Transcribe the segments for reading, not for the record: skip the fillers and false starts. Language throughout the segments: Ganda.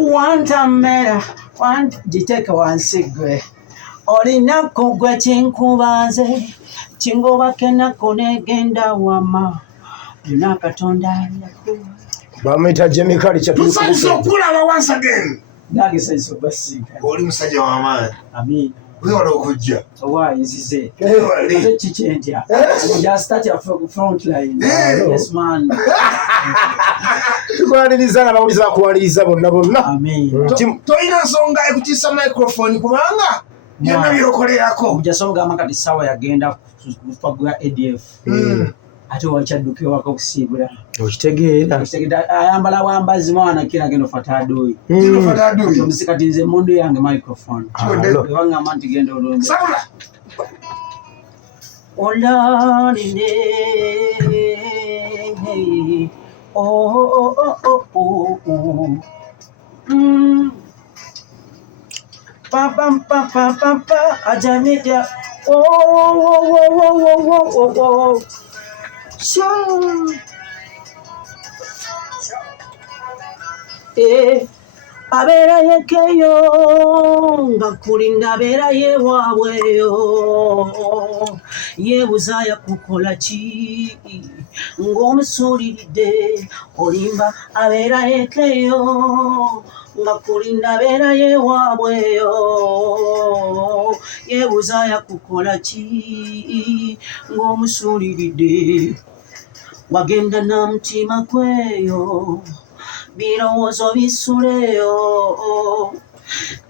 wantamera giteeka wansi gwe olinaku gwe kinkubanze kingobako ennaku negenda wama yona Katonda yakuwa bamwita Jimmy Culture musanyusa okulaba once again nagesanyusa obasinkana oli musajja w'amaanyi amiina wewala okujja owayinzize wewale ate kikyentya just start your front line yes man tukuwaniriza nga bawuliza bakuwaniriza bonna amiina tolina nsonga ekutiisa microphone kubanga byonna byerokolerako mujasa ogamba kati sawa yagenda kufagula ADF ate wakyadduka ewaka okusiibula okitegeera ayambala wambazi mwana kira genda ofata adoyi omusikati nze emundu yange microphone ebaŋŋamba nti genda olombe olalinde papa ajamida abeera yekeyo nga kulinda abeera yewaabweyo yeebuza yakukola ki ng'omusuuliridde olimba abeera yekeyo nga kulinda abeera yewaabweyo yeebuza yakukola ki ng'omusuuliridde wagenda na mutima gweyo birowoozo bisuleyo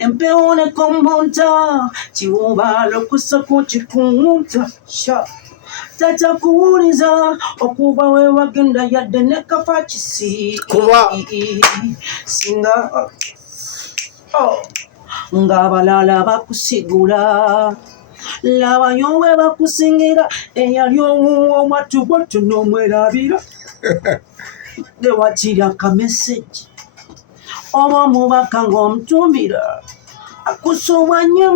empewo ne kombonta kiwubaala okusako kikunta tatakuwuliza okuva we wagenda yadde ne kafa kisi singa ng'abalala bakusigula labayo we bakusingira eyali omwatu bwattu n'omwerabira newakiri akameseji oba omubaka ng'omutumbira akusubwa nnyo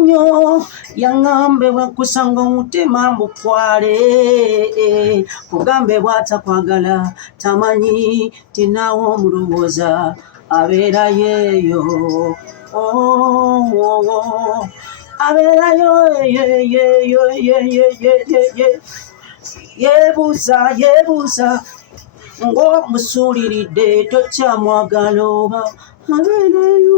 yaŋŋambe bwekusanga omutima mbukwale kugambe bw'atakwagala tamanyi tinaawo omulowooza abeera yeeyo abeerayo yeebuuza ng'omusuuliridde tokyamwagala oba abeerayo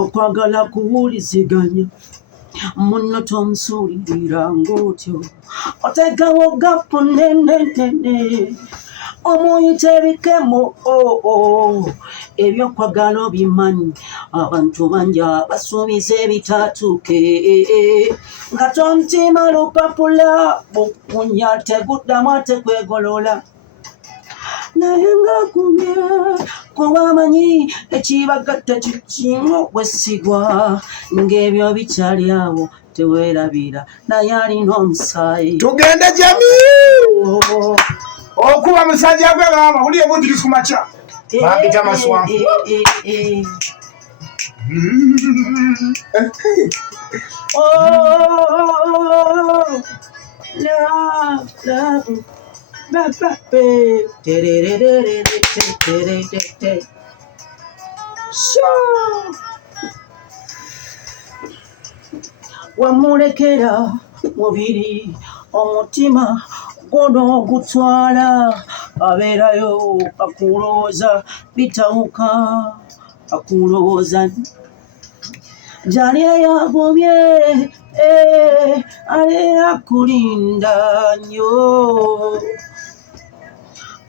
okwagala kuwuliziganya munno tomusuulirira ng'otyo otegawo gapu nenenene omuyita ebikemo ebyokwagala obimanyi abantu bangi basuubiza ebitatuuke nga tomutima lupapula bukunya teguddamu ate kwegolola naye ng'akumye kuba amanyi ekibagatta kikimu obwesigwa ng'ebyo bikyali awo teweerabira naye alina omusaayi tugende Jami okuba musajja gwe baba uliye budirisu macha babita maswampu wamulekera mubiri omutima gono gutwala abeerayo akulowooza bitawuka akulowooza jali eyagobye ale akulinda nnyo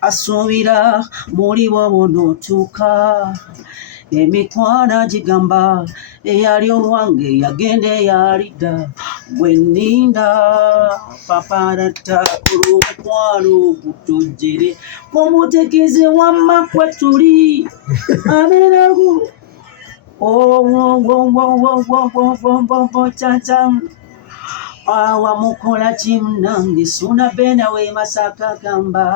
asuubira muli bw'obonootuuka emikwano gigamba eyali owange yagenda eyalidda gwenninda paparata olw'omukwano gutujjere kumutegeeze wamma kwe tuli abeerago cancan awamukola kimunange suna bena we masaka gamba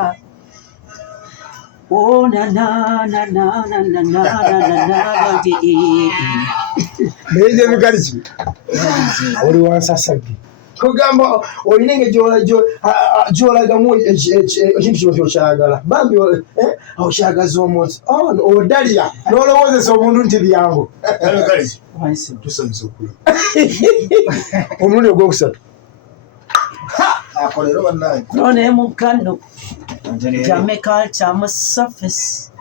Oh na na na na na na na na na Meje mikalichi. Oli wansasagi. kugamba olinenge gyolagamu ekintu kyo kyagala bambi okyagaza omuntu odalia nolowoozesa omuntu nti byangu omulundi ogwokusatu akolero bannange nonemukano Jamaica chama surface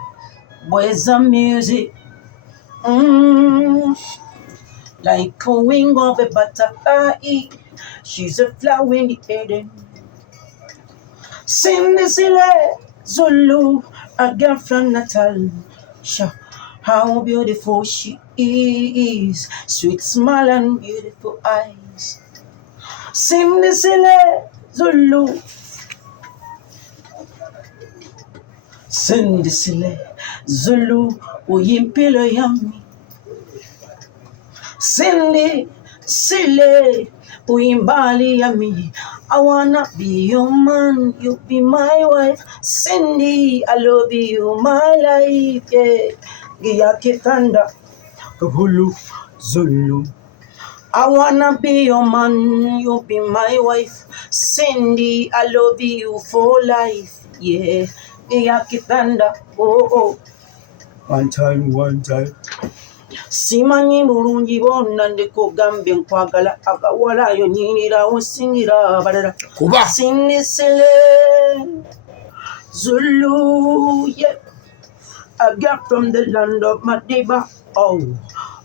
boys and music like a wing of a butterfly. She's a flower in the Eden. Cindy Sile Zulu, a girl from Natal. How beautiful she is, sweet smile and beautiful eyes. Cindy Sile Zulu, Cindy Sile Zulu, uyimpilo yami. Cindy Sile uimbali yami. I wanna be your man, you be my wife. Cindy, I love you, my life. Yeah, Giyake Thunder, Hulu Zulu. I wanna be your man, you be my wife. Cindy, I love you for life. Yeah, Giyake Thunder. Oh. One time. Simanyi bulungi bonna ndikugambye nkwagala akawala yo nyinira osingira balala kuba Cindy Sile Zulu, yeah, a girl from the land of Madiba. Oh,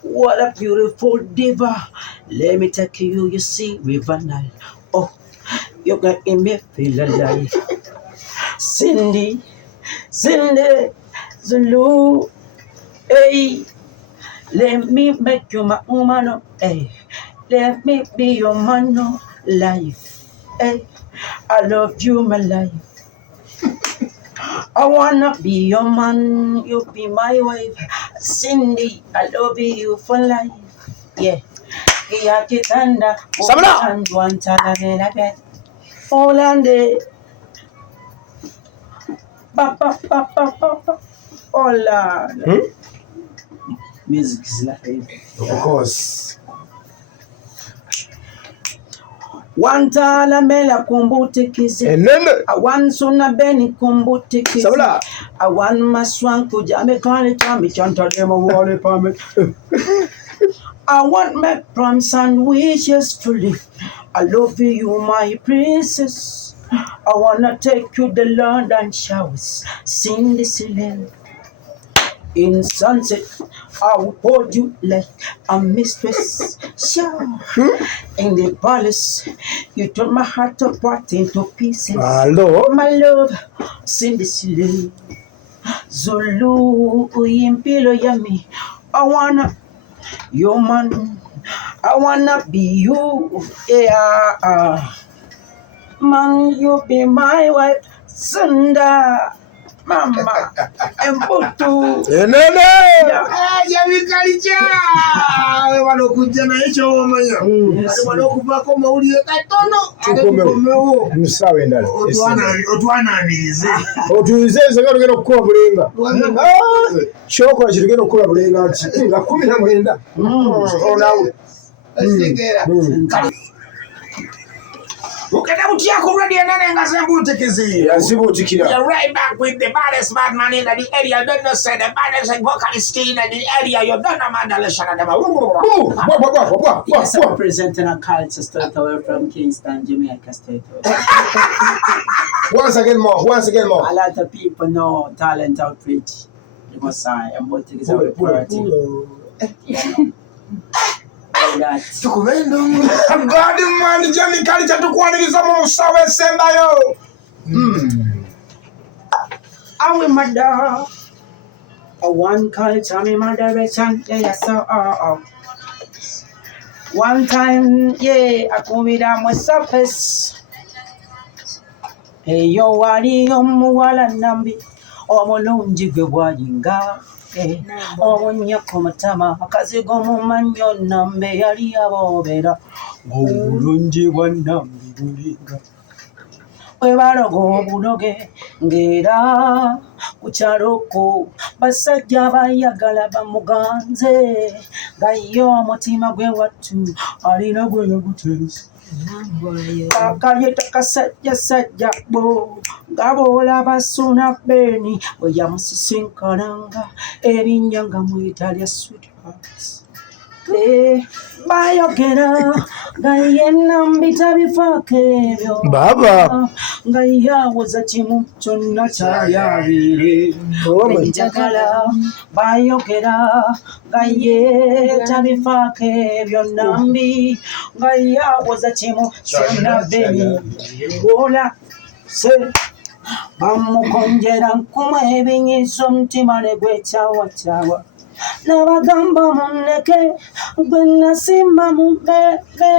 what a beautiful diva. Let me take you, you see, River Nile. Oh, you got me feel alive. Cindy Zulu, hey. Let me make you my woman, hey. Let me be your man of life, hey. I love you, my life. I wanna be your man, you be my wife. Cindy, I love you for life, yeah. Giyake Thunder, one time I bet. Olande, ba. Hola. Music is life. Of course. Wantala mela kumbuti kisi. Enene. Awan suna beni kumbuti kisi. Sabula. Awan maswanku jame kani chami chanta demo wale pame. I want my promise and wishes to live. I love you, my princess. I wanna take you to London showers. Sing this land. In sunset, I will hold you like a mistress. In the palace, you tore my heart apart into pieces. Hello? My love, Cindy Sile Zulu, uyimpilo yami. I wanna, your man, I wanna be you. Yeah, man, you be my wife, Sunda. Mama, Mputu. Enene. Yabikalicha. Wanokuja na hicho wamanya. Wanokubako mauli katono. Tukomewo. Musawe ndala. Otwana amize. Otuizeze nga tugenda okukola bulenga. Kyokora kitugenda okukola bulenga nti nga 19. Onawe. Asigera. Ukenda mutiako ready nene ngasembutikizira. Yazibutikira. You're right back with the baddest bad man in the area. You don't know say the baddest vocalist in the area. You don't know Mandela Shanadama. Yes, I'm representing a culture straight away from Kingston, Jamaica State. Once again more. A lot of people know talent outreach. The Messiah and what is our party. Tukumendo God man jani kalicha tukwaniriza mu musawe sembayo. Awe mother. One culture me my direction. Yeah, so one time, yeah, I come with my surface. Hey yo wali omuwala nambi omulungi gwe bwayinga. Onyako matama akazi g'omumanyo nambe yali aboobera ng'obulungi bwa nambi bulinga bwe baloga obuloge ng'era ku kyaloko basajja bayagala bamuganze nga ye omutima gwe wattu alina gwe yaguteesa Akalyeta kasajja bo ngaboola basuna beni bwe yamusisinkananga erinnya nga muyita lya sweethearts. Bayogera nga yenna mbitabifaako ebyo baba nga yawoza kimu kyonna kyayabire enjagala. Bayogera nga ye tabifaako ebyo nambi nga yawoza kimu kyonna beni wola se bamukonjera nkumu ebinyiisa omutima ne gwekyawaakyawa nabagamba muneke gwe nasimba mu bebe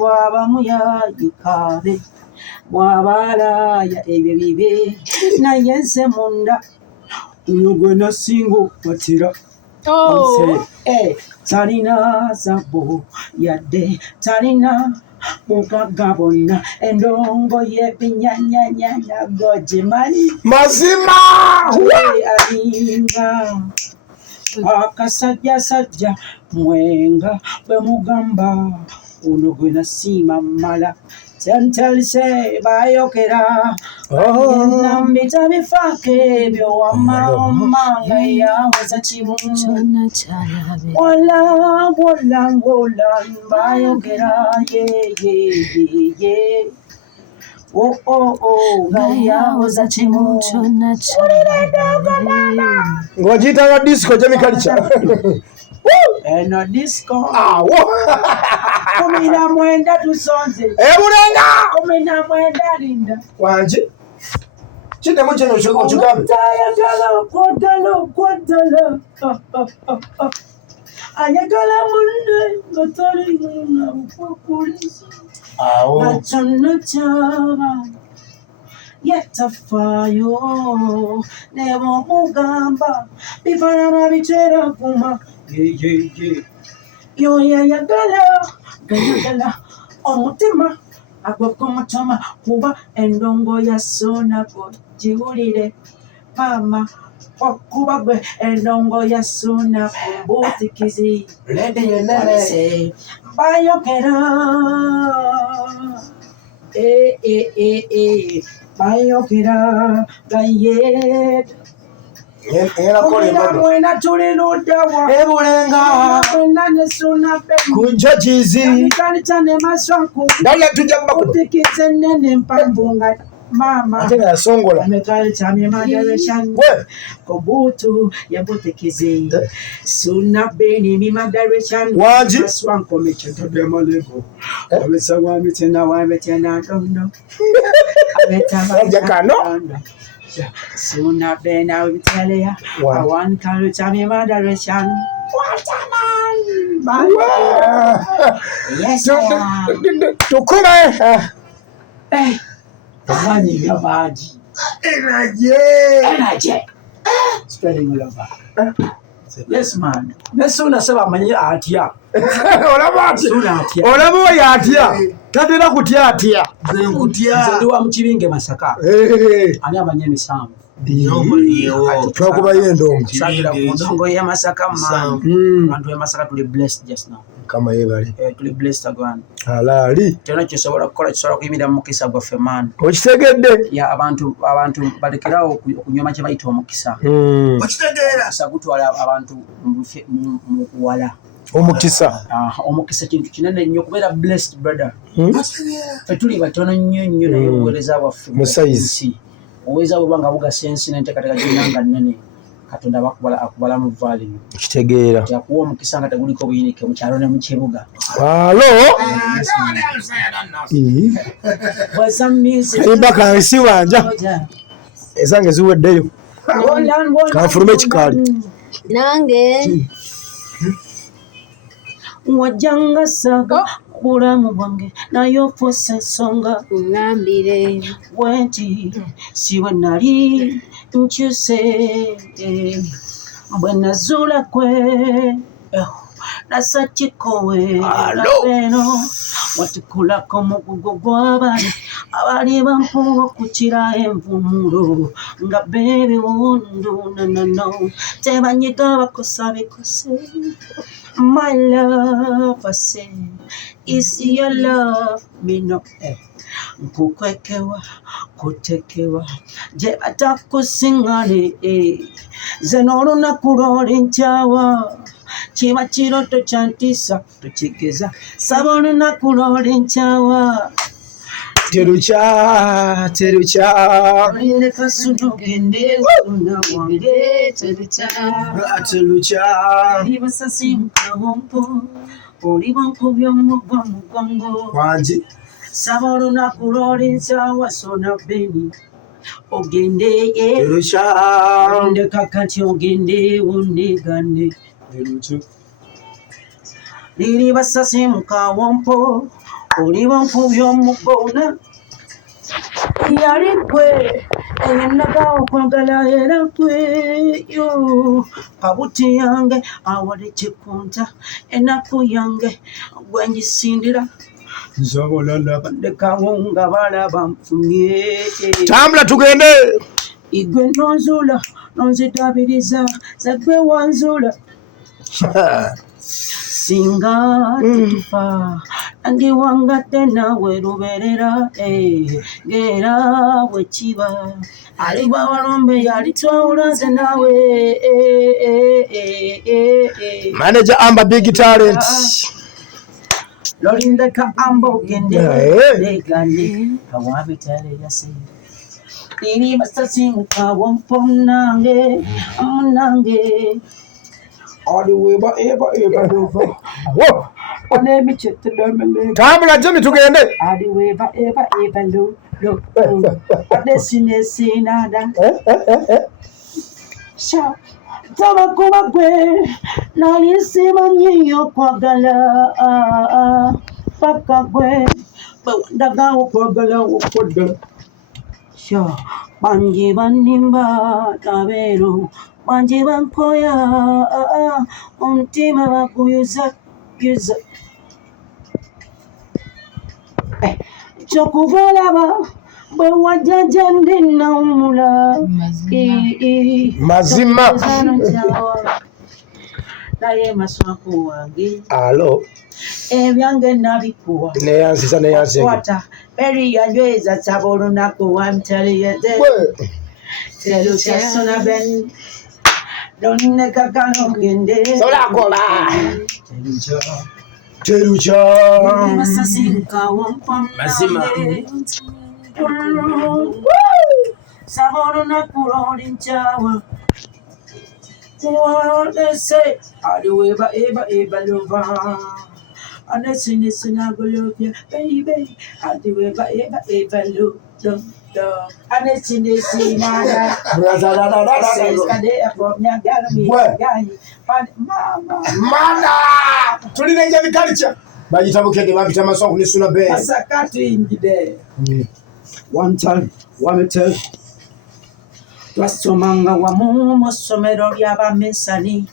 bw'aba muyayikabe bw'aba alaaya ebyo bibe naye nze munda oyo gwe nasinga okwatira talina zabo yadde talina bugagga bonna endongo y'ebinyanyanyanya gogimanyi mazima alinga akasajjasajja mwenga bwe mugamba ono gwe nasiima mmala tentelise bayogera enambi tabifaako ebyo wamama nga yawoza kimu wola bayogera ye nga yawoza kimu ng'ogiyitanga disco gyemikalica eno disco awo 19 tusonze ebulenga 19 linda wangi kiddemu kino okigambe kwagala ayagala munne nga talina bukwakuliza awo nga kyonna kyaba yetafaayo ne bw'omugamba bifaanana bitera kuma yoyayagala gayagala omutima agw'okumutama kuba endongo ya sonako giwulire mama okuba gwe endongo ya sonako butikizi ledeyenese bayogera bayogera gaye mwena tuli luddawa ebulenga mwena nesuna kunjajizi kalitane maswaku ndabula tujja mbakuba utikize nene mpamvu nga mama ate nga yasongola amekalitame madareshan kobutu yabutikize suna beni mi madareshan wangi swankome chetodemalego abesawamitina wametena dondo jakano suna bena witelea awan kalitame madareshan tukume amanyi gamaagi energy spreading love. Yes man nesuna seba amanyi atya olaba oyo atya tatera kutya atya nze ndi wa mukibinge Masaka ani amanyi emisanvu twakubayo endongo sagira ku ndongo ya Masaka man abantu be Masaka tuli blessed just now kama yebale tuli blessed agwan alaali kyona kisobola kukola kisobola kuyimira mu mukisa gwaffe man okitegedde ya abantu balekerawo okunyoma kye bayita omukisa okitegeera sagutwala abantu mu kuwala omukisa kintu kinene nnyo kubeera blessed brother fe tuli batono nnyo naye obuweereza bwaffe musaizi obuweereza bwe bwanga bugasa ensi n'enteekateeka gyonna nnene Katonda akubala mu value kitegeera kyakuwa omukisa nga teguliko buyinike mu kyalo ne mu kibuga alo kayimba kansi wanja ezange ziweddeyo kanfulume ekikaali nange wajjanga saga bulamu bwange naye ofuuse ensonga ngambire bwenti si bwe nali nkyuse bwe nazuula kwe nasa kikowe eno watikulako mugugo gw'abali abali bampuwa okukira envumulo nga beebiwundu nonono tebanyiga bakosa bikose My love, I say, is your love, me no. Kukwekewa, kutekewa, je atakusingane, zenoro na kurori nchawa, chiva chiroto chantisa, tuchikeza, sabonu na kurori nchawa. Terucha. Inde kasuno gende, una wange, terucha. Iba sasimka wompo, olibonko byomu gwamugongo. Wanji. Saboro na kurori nchawa sona beni. Ogende Terucha. Inde kakati ogende unigane. Liri basasi mukawompo. Olibonko byomugona. Yari kwe. Eyenaga okwagala era kwe. Yo. Kabuti yange awali chikunta. Enaku yange gwenjisindira. Ndekawunga balaba mfunye. Tambula tugende. Igwe nonzula nonzitabiriza zegwe wanzula singa tutufa andi wangate nawe luberera gera wekiba aliba walombe yalitwawulaze nawe Manager Amber Big Talent. lolindeka ambo gende legane kawabitale yase ini basasinka wompom nange adiweba eba dova Wo. onemi chetedamele Tambula Jimmy tugende. adiweba eba lo adesine sinada sha tama kuba gwe nalisima nyiyo kwagala paka gwe daga kwagala ukoda sha banji banimba tabero banji bankoya untima bakuyuza chokuvolaba bwe wajja ndina umula Mazima. naye maswaku wange Alo. ebyange nabikuwa Neyansi. kwata eri yanyweza saba olunaku wamtaliyete terukyasona ben donnekakano gende Solakola. Terucha. Mazima. saba olunaku lolincawa say adiweba eba lova anesinagolopia baby adiweba eba lo anesinada Manda. Tulina njabi culture. Bayita bukende babita masongo ne suna be. asakatu ingide one time one tell twasomanga wamu mu ssomero ly'abamesani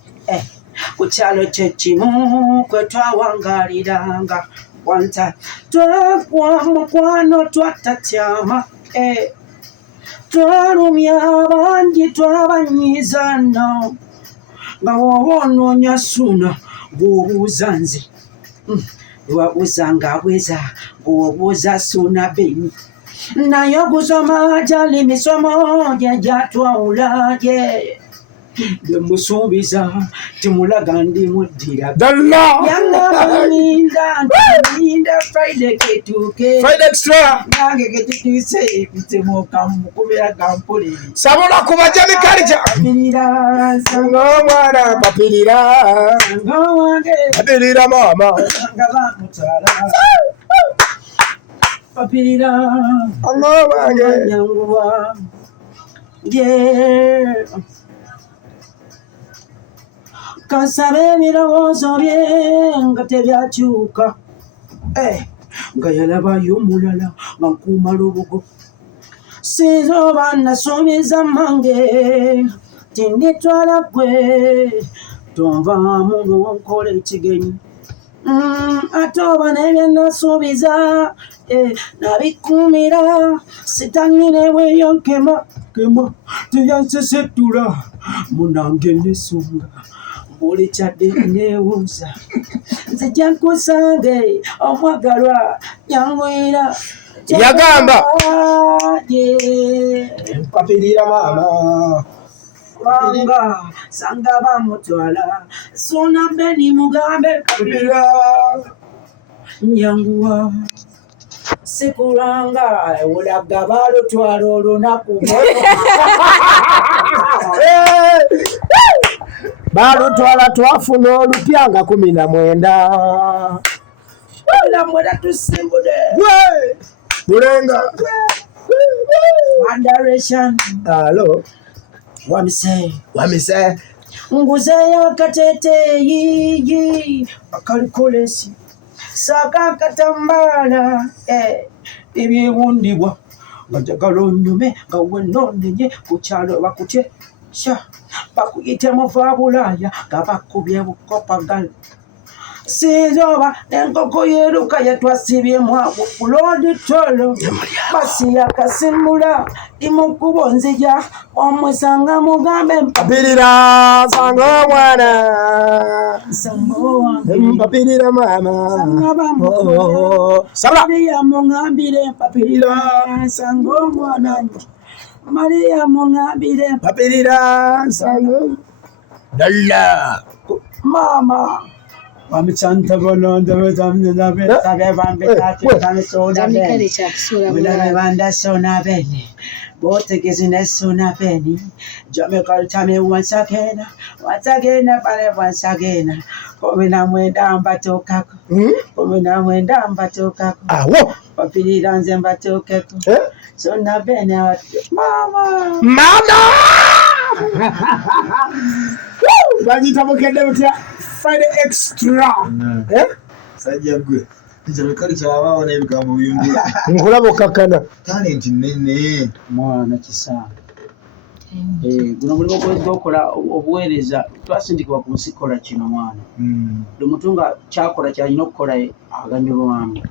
ku kyalo kyekimu kwe twawangaliranga wanta twagwa mukwano twatatyama twalumya abangi twabanyiza no nga woba onoonya ssuuna bw'obuuza nze wabuuza ng'abweza bw'obuuza ssuuna beni naye okusoma gyali misomo gyatwawula gyemusuubiza timulaga ndi muddira Dalla. yangabalinda Friday ketuuke Friday extra. nange ketituuse bitemuka mukubira gampuliri Sabula kuba njabi culture. papirira Ngomwana papirira. wange Papirira mama. nga bamutwala papirira Ngomwana. yanguwa kansaba ebirowoozo bye nga tebyakyuka nga yalabayo omulala nga nkuuma lubugo sinza oba nasuubiza mange tinditwala gwe tonvaamu nonkola ekigenyi ate oba nebyenasuubiza nabikumira sitanyine bweyo nkema teyansesettula munange nesunga buli kyadde neewuuza nzija nkusange omwagalwa nyangwira yagamba mpapirira maama Wanga sanga bamutwala sona beni mugambe mpapirira nyanguwa sikulanga olaga balutwala olunaku balutwala twafuna olupya nga 19 mwera tusimbudde Bulenga Direction alo wamise nguzeyo akateteeyi akalikolesi saka akatambala ebyewundibwa nga njagala onyume nga wenonenye ku kyalo bakutye sha bakuyite muva bulaaya nga bakubye bukopagala sizoba enkoko yeruka yatwasibyemu awo kulodi tolo basi yakasimbula imukubo nzija omwesanga mugambe mpapirira sanga omwana mpapirira maama Maria mungambire mpapirira sanga omwana Maria mungambire mpapirira sanga dalla mama Wamechanta bolonda wethamna tabe bambe tane sona bene wala banda sona bene bote gezine sona bene Jamaica tame once again pale once again komena mwenda mbatokako komena mwenda mbatokako awo papirira nze mbatokako sona bene mama banyita mukende mutya Friday extra sajja gwe nzalo kali kyabaawo n'ebigambo byungi nkulaba okkakkana talenti nene mwana kisanga guno mulimu gwokola obuweereza twasindikibwa ku nsi kola kino mwana buli muntu nga kyakola kyalina okukola aganyulwamu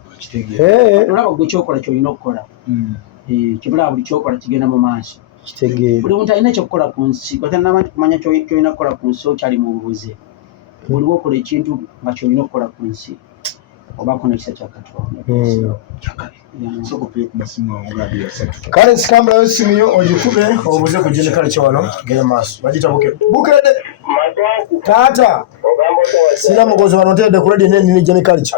olaba gwe kyokola kyolina okukola kibulaba buli kyokola kigenda mu maaso buli muntu alina ekyokukola ku nsi gatannamanti kumanya kyolina kukola ku nsi okyali mu bubuze buli okola ekintu nga kyolina okukola ku nsi obaako nekisa kyakatonda kale sikambulayo essimu yo ogikube obuze ku gene kale kyewano genda maaso bagita bukedde taata sina mugozi wano ntedde ku radio neni gene kale kyo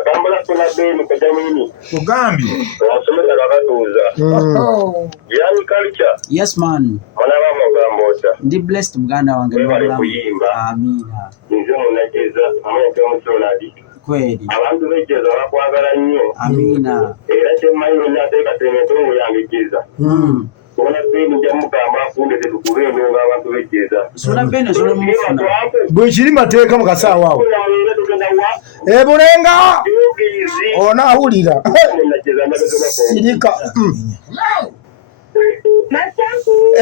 ogambye yes man ndi blessed muganda wange amina kweli abantu bejjeza bakwagala nnyo amina era kyemanyi nateekateeka entongo yange jjeza ona beni njamugamba afunde tetukube endonga abantu bejjeza sona bene solo mufuna bwe kiri mateeka mu kasaawa awo Bulenga onaawulira sirika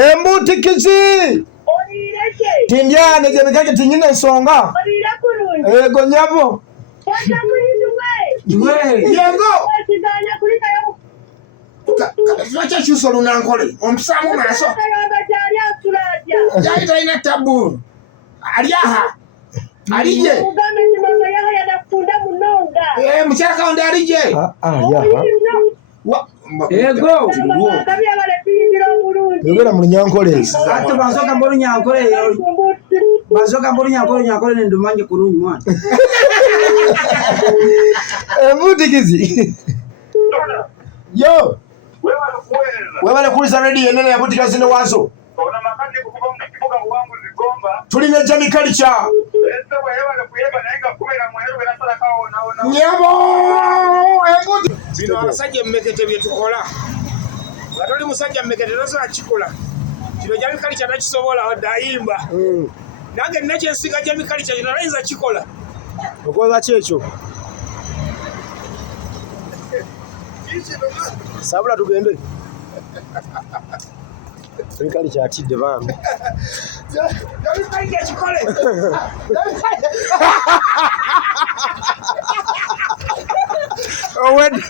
embutikizi tindyane gyemikake tinyina ensonga ego nyabo yengo lwaki ekyusa olunankole omusaamu maaso yali talina tabu ali aha alije mukyala kaonda alije ego yogera mu lunyankole ate basoka mbolu nyankole basoka mbolu nyankole nendumanje kulungi mwana embutikizi yo webale kulisa radio enene ya butikazi ne wazo tulina Jamie Culture nyabo bino abasajja mmekete bye tukola nga toli musajja mmekete tosobola kikola kino Jamie Culture nakisobola wadde ayimba nange nina kyensiga Jamie Culture kino nayinza kikola okola kyekyo sabula tugende Jamie kyatidde bambi Jamie kikole owedde